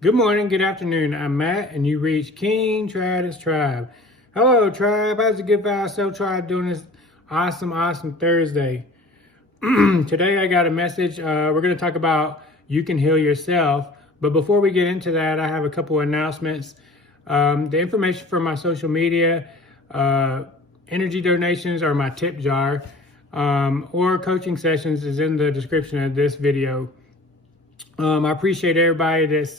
Good morning, good afternoon. I'm Matt, and you reach King Tridents Tribe. Hello, Tribe. How's the good vibe so Tribe doing this awesome Thursday? Today, I got a message. We're going to talk about you can heal yourself. But before we get into that, I have a couple of announcements. The information for my social media, energy donations, or my tip jar, or coaching sessions is in the description of this video. I appreciate everybody that's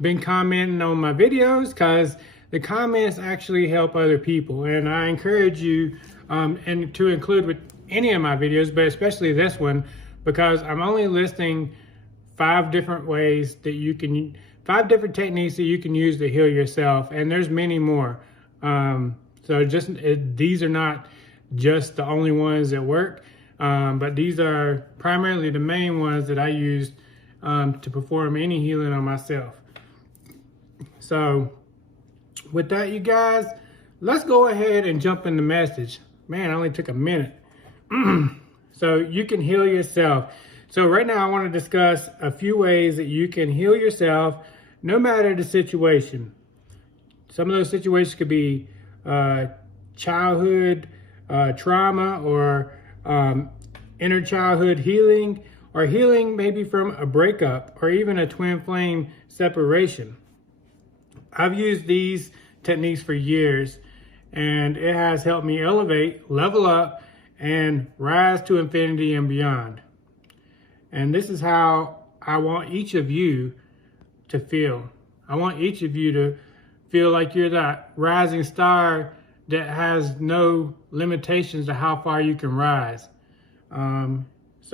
been commenting on my videos, because the comments actually help other people. And I encourage you and to include with any of my videos, but especially this one, because I'm only listing 5 different ways that you can, 5 different techniques that you can use to heal yourself. And there's many more. These are not just the only ones that work, but these are primarily the main ones that I use to perform any healing on myself. So with that, you guys, let's go ahead and jump in the message. Man, it only took a minute. So you can heal yourself. So right now I want to discuss a few ways that you can heal yourself no matter the situation. Some of those situations could be childhood trauma, or inner childhood healing, or healing maybe from a breakup, or even a twin flame separation. I've used these techniques for years, and it has helped me elevate, level up, and rise to infinity and beyond. And this is how I want each of you to feel. I want each of you to feel like you're that rising star that has no limitations to how far you can rise.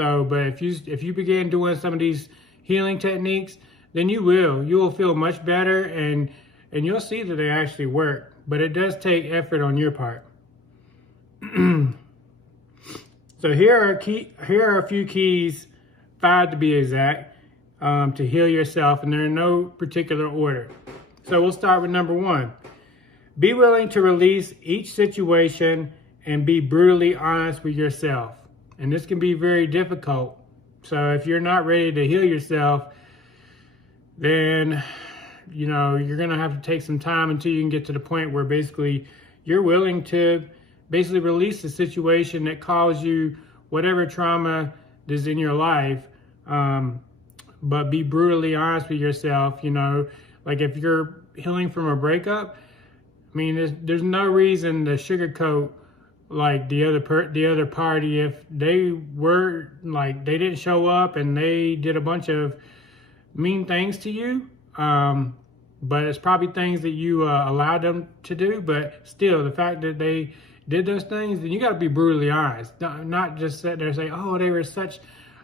But if you begin doing some of these healing techniques, then you will feel much better, and you'll see that they actually work. But it does take effort on your part. So here are a few keys, 5 to be exact, to heal yourself, and they're in no particular order. So we'll start with number 1. Be willing to release each situation and be brutally honest with yourself. And this can be very difficult. So if you're not ready to heal yourself, then, you're going to have to take some time until you can get to the point where basically you're willing to basically release the situation that caused you whatever trauma is in your life. But be brutally honest with yourself. Like if you're healing from a breakup, I mean, there's no reason to sugarcoat like the other party. If they were like, they didn't show up and they did a bunch of mean things to you, but it's probably things that you allowed them to do. But still, the fact that they did those things, then you got to be brutally honest. Not just sit there and say, oh, they were such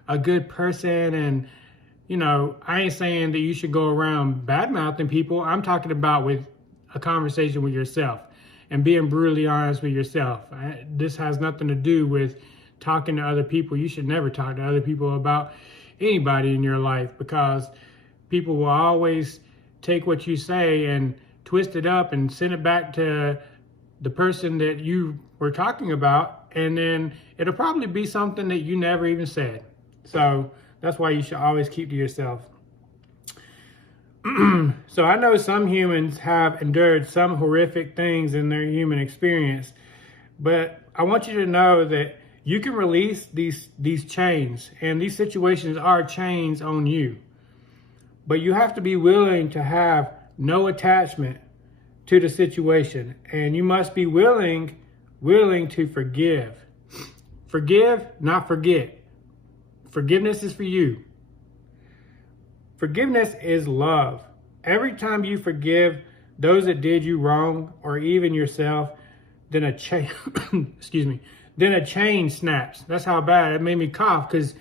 a good person. And I ain't saying that you should go around bad-mouthing people. I'm talking about with a conversation with yourself and being brutally honest with yourself. This has nothing to do with talking to other people. You should never talk to other people about anybody in your life, because people will always take what you say and twist it up and send it back to the person that you were talking about, and then it'll probably be something that you never even said. So that's why you should always keep to yourself. So I know some humans have endured some horrific things in their human experience, but I want you to know that you can release these chains, and these situations are chains on you. But you have to be willing to have no attachment to the situation, and you must be willing to forgive. Forgive, not forget. Forgiveness is for you. Forgiveness is love. Every time you forgive those that did you wrong, or even yourself, then a chain, then a chain snaps. That's how bad it made me cough, because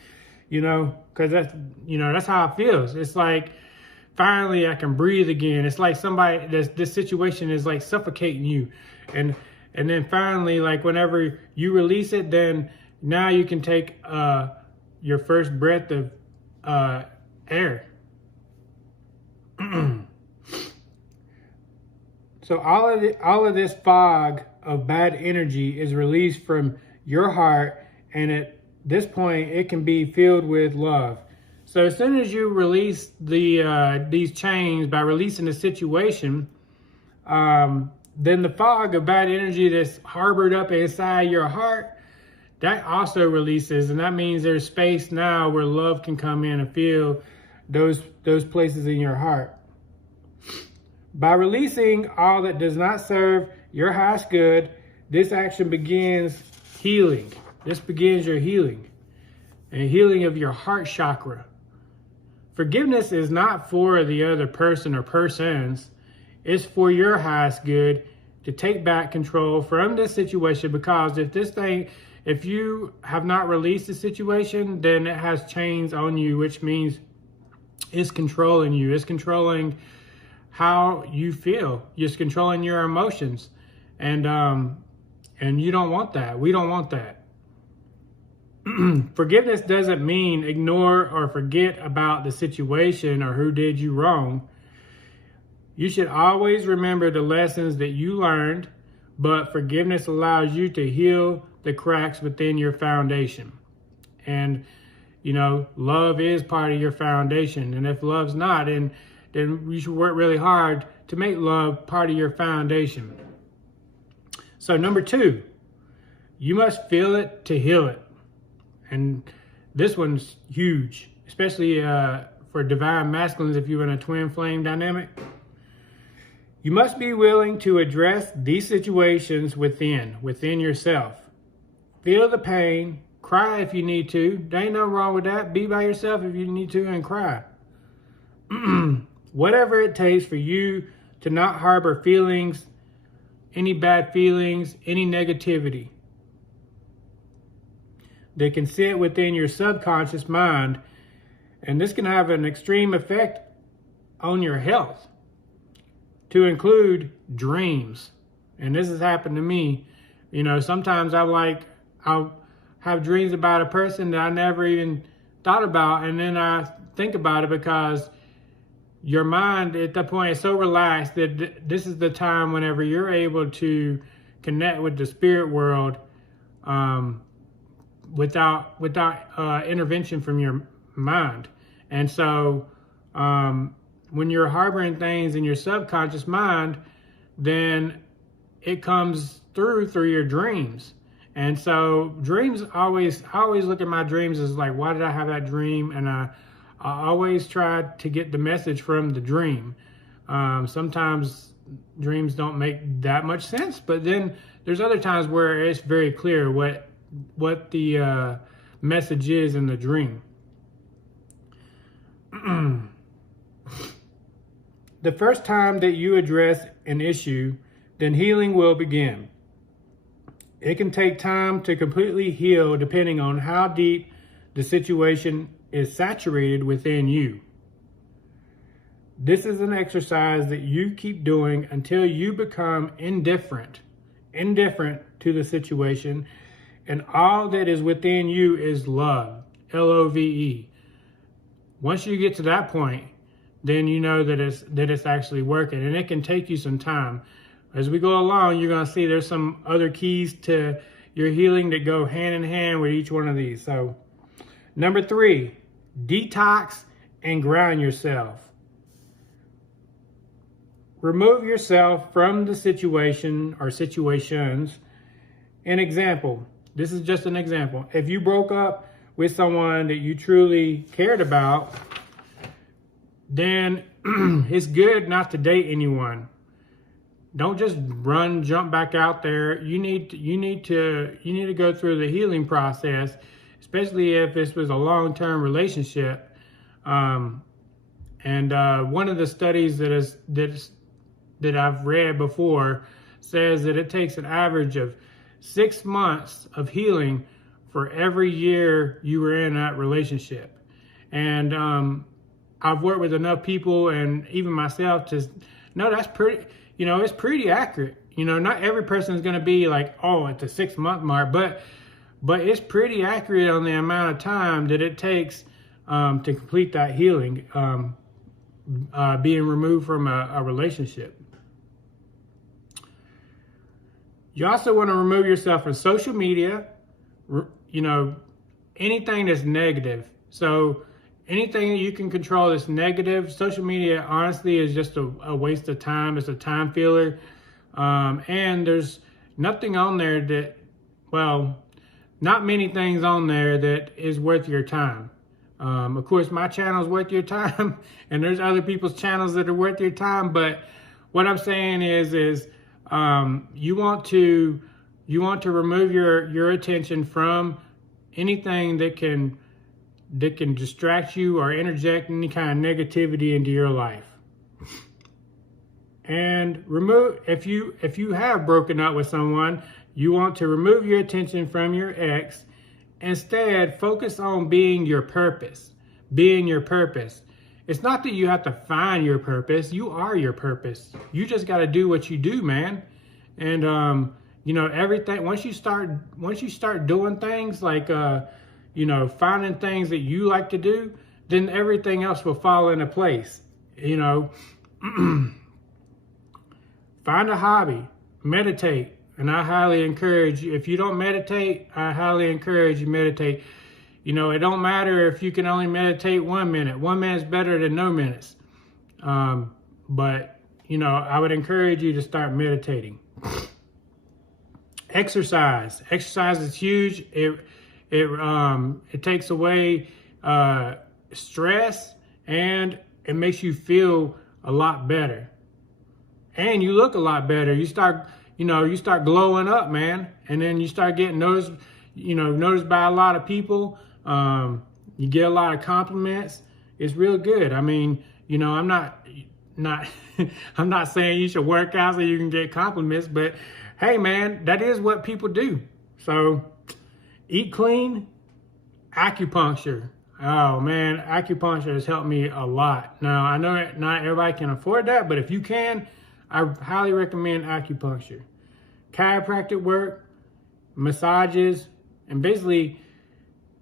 that's how it feels. It's like finally I can breathe again. It's like this situation is like suffocating you, and then finally, like whenever you release it, then now you can take your first breath of air. So all of this fog of bad energy is released from your heart, and at this point it can be filled with love. So as soon as you release these chains by releasing the situation, then the fog of bad energy that's harbored up inside your heart, that also releases, and that means there's space now where love can come in and fill those places in your heart. By releasing all that does not serve your highest good, this action begins healing. This begins your healing, and healing of your heart chakra. Forgiveness is not for the other person or persons. It's for your highest good to take back control from this situation, because if you have not released the situation, then it has chains on you, which means it's controlling you. It's controlling how you feel. It's controlling your emotions. And you don't want that. We don't want that. Forgiveness doesn't mean ignore or forget about the situation or who did you wrong. You should always remember the lessons that you learned, but forgiveness allows you to heal the cracks within your foundation. And, love is part of your foundation. And if love's not, then you should work really hard to make love part of your foundation. So number 2, you must feel it to heal it. And this one's huge, especially for divine masculines if you're in a twin flame dynamic. You must be willing to address these situations within yourself. Feel the pain, cry if you need to. There ain't nothing wrong with that. Be by yourself if you need to and cry. Whatever it takes for you to not harbor feelings, any bad feelings, any negativity that can sit within your subconscious mind. And this can have an extreme effect on your health, to include dreams. And this has happened to me. Sometimes I'll have dreams about a person that I never even thought about, and then I think about it because your mind at that point is so relaxed that this is the time whenever you're able to connect with the spirit world without intervention from your mind. And so when you're harboring things in your subconscious mind, then it comes through your dreams. And so dreams, I always look at my dreams as like, why did I have that dream? And I always try to get the message from the dream. Sometimes dreams don't make that much sense, but then there's other times where it's very clear what the message is in the dream. The first time that you address an issue, then healing will begin. It can take time to completely heal depending on how deep the situation is saturated within you. This is an exercise that you keep doing until you become indifferent to the situation, and all that is within you is love, Love. Once you get to that point, then you know that it's actually working, and it can take you some time. As we go along, you're going to see there's some other keys to your healing that go hand in hand with each one of these. So, number 3, detox and ground yourself. Remove yourself from the situation or situations. An example. This is just an example. If you broke up with someone that you truly cared about, then it's good not to date anyone. Don't just jump back out there. You need to go through the healing process, especially if this was a long-term relationship. And one of the studies that I've read before says that it takes an average of 6 months of healing for every year you were in that relationship. And I've worked with enough people and even myself to know that's pretty, it's pretty accurate. Not every person is going to be like, oh, at the 6 month mark, but it's pretty accurate on the amount of time that it takes to complete that healing, being removed from a relationship. You also want to remove yourself from social media, anything that's negative. So anything that you can control that's negative. Social media, honestly, is just a waste of time. It's a time filler. And there's nothing on there that, well, not many things on there that is worth your time. Of course, my channel is worth your time, and there's other people's channels that are worth your time. But what I'm saying is you want to remove your attention from anything that can distract you or interject any kind of negativity into your life. And remove, if you have broken up with someone, you want to remove your attention from your ex. Instead, focus on being your purpose. Being your purpose. It's not that you have to find your purpose. You are your purpose. You just got to do what you do, man. And you know, everything. Once you start doing things like you know, finding things that you like to do, then everything else will fall into place. You know, find a hobby, meditate. And I highly encourage you, if you don't meditate, I highly encourage you meditate. You know, it don't matter if you can only meditate 1 minute. 1 minute's better than no minutes. But, you know, I would encourage you to start meditating. Exercise. Exercise is huge. It takes away stress, and it makes you feel a lot better. And you look a lot better. You start glowing up, man. And then you start getting noticed by a lot of people. You get a lot of compliments. It's real good. I mean, you know, I'm not I'm not saying you should work out so you can get compliments, but hey, man, that is what people do. So eat clean, acupuncture. Oh man, acupuncture has helped me a lot. Now, I know that not everybody can afford that, but if you can, I highly recommend acupuncture. Chiropractic work, massages, and basically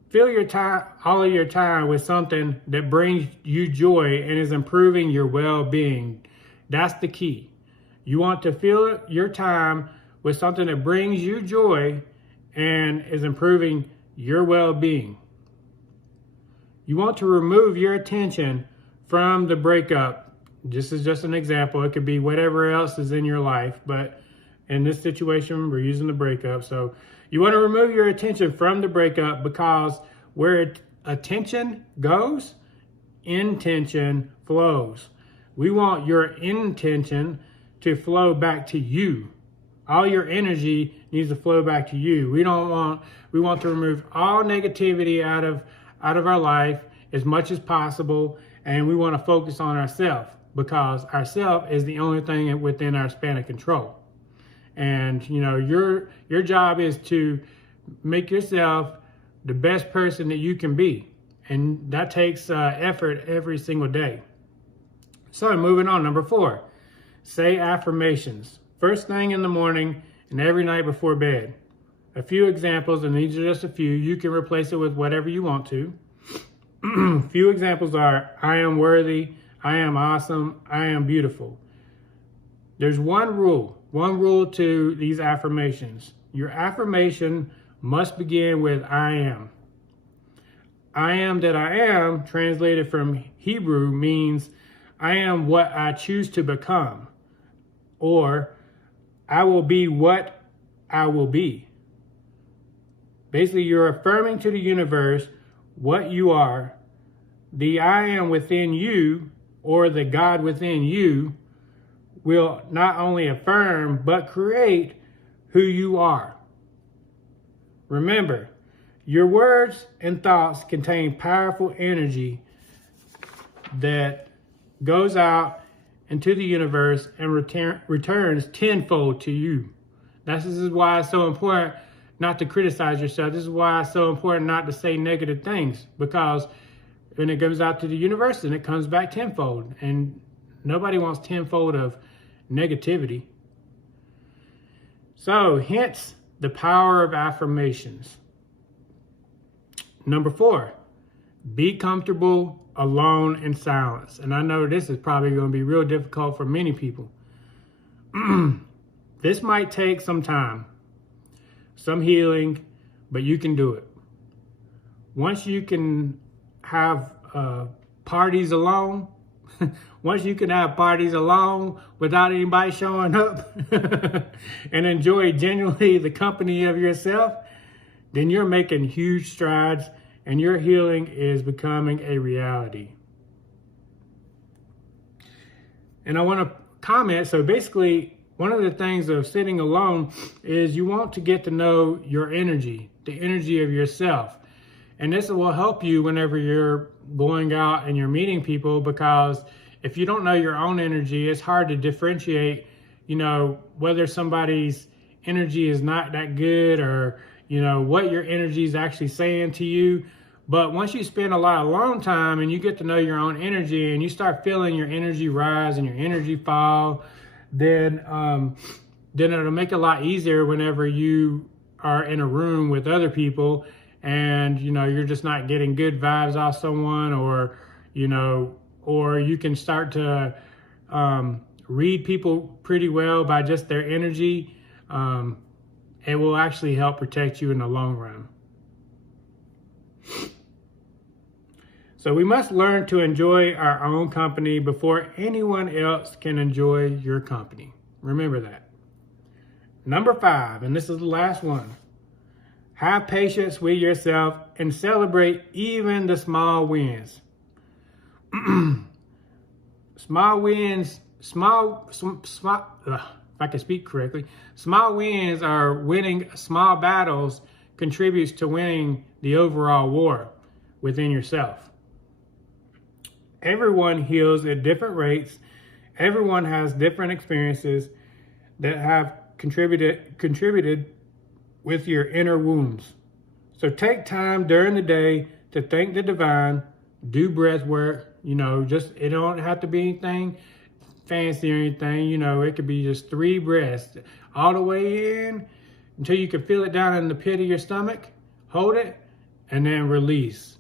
fill your time, all of your time, with something that brings you joy and is improving your well-being. That's the key. You want to fill your time with something that brings you joy and is improving your well-being. You want to remove your attention from the breakup. This is just an example. It could be whatever else is in your life, but in this situation, we're using the breakup. So you want to remove your attention from the breakup, because where attention goes, intention flows. We want your intention to flow back to you. All your energy needs to flow back to you. We want to remove all negativity out of our life as much as possible, and we want to focus on ourselves, because ourself is the only thing within our span of control. And you know, your job is to make yourself the best person that you can be, and that takes effort every single day. So moving on, number 4, say affirmations first thing in the morning and every night before bed. A few examples, and these are just a few. You can replace it with whatever you want to. Few examples are: I am worthy, I am awesome, I am beautiful. There's one rule to these affirmations. Your affirmation must begin with I am. I am that I am, translated from Hebrew, means I am what I choose to become, or I will be what I will be. Basically, you're affirming to the universe what you are. The I am within you, or the God within you, will not only affirm, but create who you are. Remember, your words and thoughts contain powerful energy that goes out into the universe and returns tenfold to you. This is why it's so important not to criticize yourself. This is why it's so important not to say negative things, because when it goes out to the universe, then it comes back tenfold, and nobody wants tenfold of negativity. So, hence the power of affirmations. Number 4, be comfortable alone in silence. And I know this is probably going to be real difficult for many people. This might take some time, some healing, but you can do it. Once you can have parties alone, once you can have parties alone without anybody showing up and enjoy genuinely the company of yourself, then you're making huge strides and your healing is becoming a reality. And I want to comment, so basically, one of the things of sitting alone is you want to get to know your energy, the energy of yourself. And this will help you whenever you're going out and you're meeting people, because if you don't know your own energy, it's hard to differentiate, whether somebody's energy is not that good or, what your energy is actually saying to you. But once you spend a lot of alone time and you get to know your own energy and you start feeling your energy rise and your energy fall, then it'll make it a lot easier whenever you are in a room with other people and, you're just not getting good vibes off someone, or you can start to read people pretty well by just their energy. It will actually help protect you in the long run. So we must learn to enjoy our own company before anyone else can enjoy your company. Remember that. Number 5, and this is the last one. Have patience with yourself and celebrate even the small wins. Small wins, if I can speak correctly, small wins are winning small battles contributes to winning the overall war within yourself. Everyone heals at different rates. Everyone has different experiences that have contributed with your inner wounds. So take time during the day to thank the divine, do breath work, it don't have to be anything fancy or anything, it could be just 3 breaths all the way in until you can feel it down in the pit of your stomach, hold it, and then release.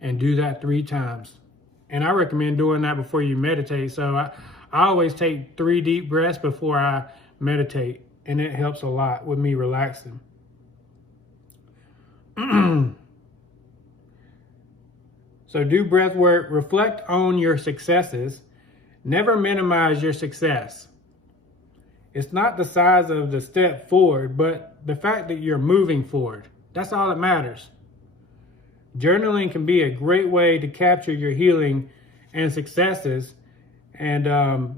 And do that 3 times. And I recommend doing that before you meditate. So I always take 3 deep breaths before I meditate, and it helps a lot with me relaxing. So do breath work, reflect on your successes, never minimize your success. It's not the size of the step forward, but the fact that you're moving forward. That's all that matters. Journaling can be a great way to capture your healing and successes, and that'll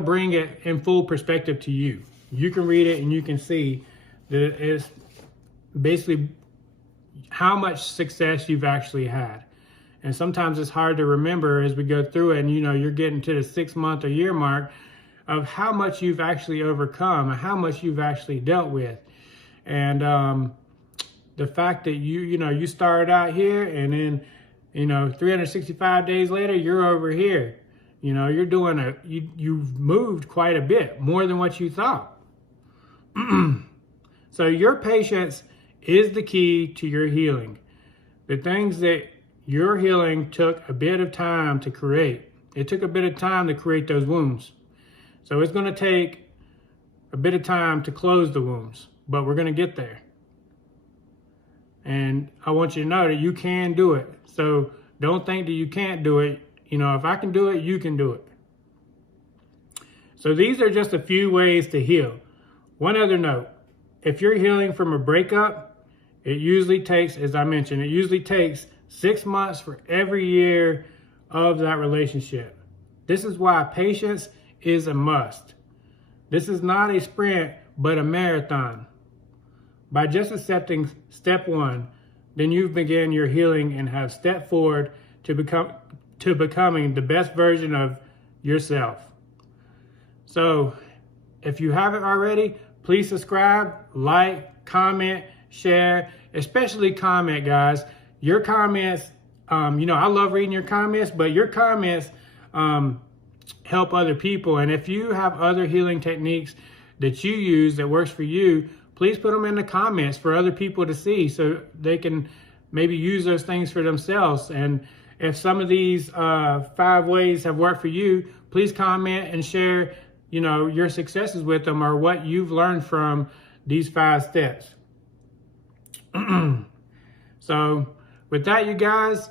bring it in full perspective to you. You can read it and you can see that it's basically how much success you've actually had. And sometimes it's hard to remember as we go through it, and you're getting to the 6-month or year mark of how much you've actually overcome and how much you've actually dealt with. And the fact that you started out here, and then 365 days later you're over here. You're doing you've moved quite a bit more than what you thought. So your patience is the key to your healing. The things that your healing took a bit of time to create. It took a bit of time to create those wounds. So it's going to take a bit of time to close the wounds, but we're going to get there. And I want you to know that you can do it. So don't think that you can't do it. If I can do it, you can do it. So these are just a few ways to heal. One other note, if you're healing from a breakup, it usually takes, as I mentioned, 6 months for every year of that relationship. This is why patience is a must. This is not a sprint, but a marathon. By just accepting step 1, then you've begun your healing and have stepped forward to becoming the best version of yourself. So if you haven't already, please subscribe, like, comment, share, especially comment, guys. Your comments, I love reading your comments, but your comments help other people. And if you have other healing techniques that you use that works for you, please put them in the comments for other people to see so they can maybe use those things for themselves. And if some of these 5 ways have worked for you, please comment and share, your successes with them or what you've learned from these 5 steps. So with that, you guys,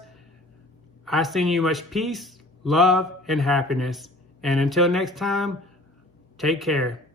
I send you much peace, love, and happiness. And until next time, take care.